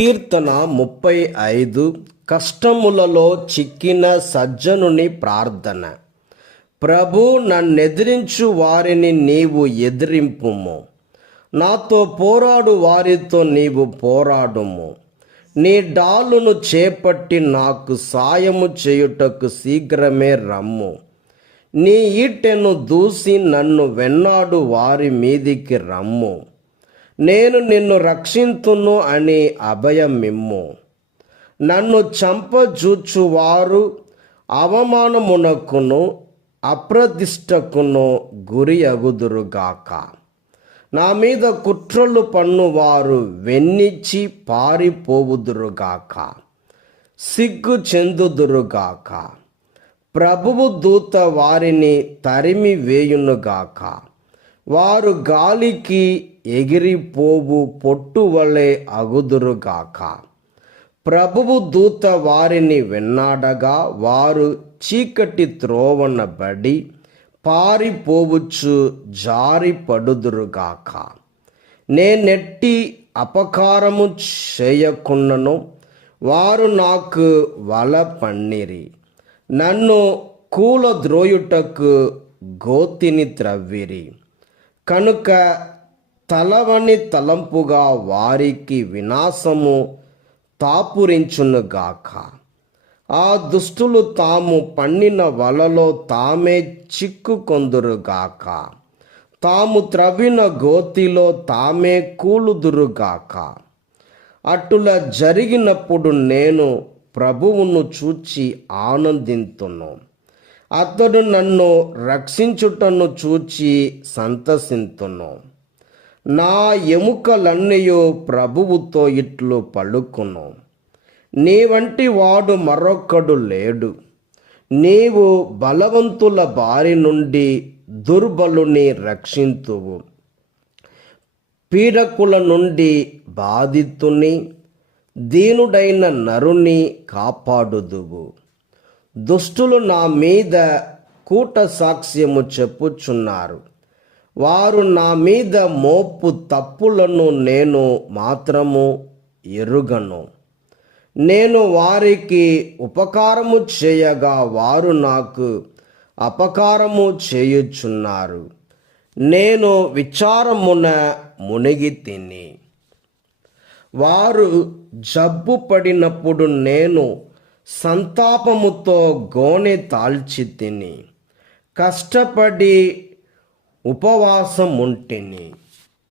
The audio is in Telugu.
కీర్తన 35 కష్టములలో చిక్కిన సజ్జనుని ప్రార్థన. ప్రభు, నన్నెదిరించు వారిని నీవు ఎదిరింపుము, నాతో పోరాడు వారితో నీవు పోరాడుము. నీ డాలును చేపట్టి నాకు సాయము చేయుటకు శీఘ్రమే రమ్ము. నీ ఈటెను దూసి నన్ను వెన్నాడు వారి మీదికి రమ్ము. నేను నిన్ను రక్షింతును అని అభయమిమ్ము. నన్ను చంపజూచువారు అవమానమునకును అప్రదిష్టకును గురి అగుదురుగాక. నా మీద కుట్రలు పన్నువారు వెన్నిచ్చి పారిపోవుదురుగాక, సిగ్గు చెందుదురుగాక. ప్రభువు దూత వారిని తరిమి వేయునుగాక. వారు గాలికి ఎగిరిపోవు పొట్టు వలె అగుదురుగాక. ప్రభువు దూత వారిని వెన్నాడగా వారు చీకటి త్రోవన బడి పారిపోవచ్చు జారి పడుదురుగాక. నేనెట్టి అపకారము చేయకున్నను వారు నాకు వల పన్నిరి. నన్ను కూలద్రోయుటకు గోతిని త్రవ్విరి. కనుక తలవని తలంపుగా వారికి వినాశము తాపురించునుగాక. ఆ దుష్టులు తాము పన్నిన వలలో తామే చిక్కుకొందురుగాక. తాము త్రవ్విన గోతిలో తామే కూలుదురుగాక. అటుల జరిగినప్పుడు నేను ప్రభువును చూచి ఆనందింతును. అతడు నన్ను రక్షించుటను చూచి సంతసింతును. నా ఎముకలన్నయూ ప్రభువుతో ఇట్లు పలుకును, నీ వంటి వాడు మరొక్కడు లేడు. నీవు బలవంతుల బారి నుండి దుర్బలుని రక్షింతువు, పీడకుల నుండి బాధితుని దీనుడైన నరుని కాపాడుదువు. దుష్టులు నా మీద కూట సాక్ష్యము చెప్పుచున్నారు. వారు నా మీద మోపు తప్పులను నేను మాత్రము ఎరుగను. నేను వారికి ఉపకారము చేయగా వారు నాకు అపకారము చేయుచున్నారు. నేను విచారమున మునిగి తిని, వారు జబ్బు పడినప్పుడు నేను సంతాపముతో గోనె తాల్చి తిని కష్టపడి ఉపవాసముంటిని.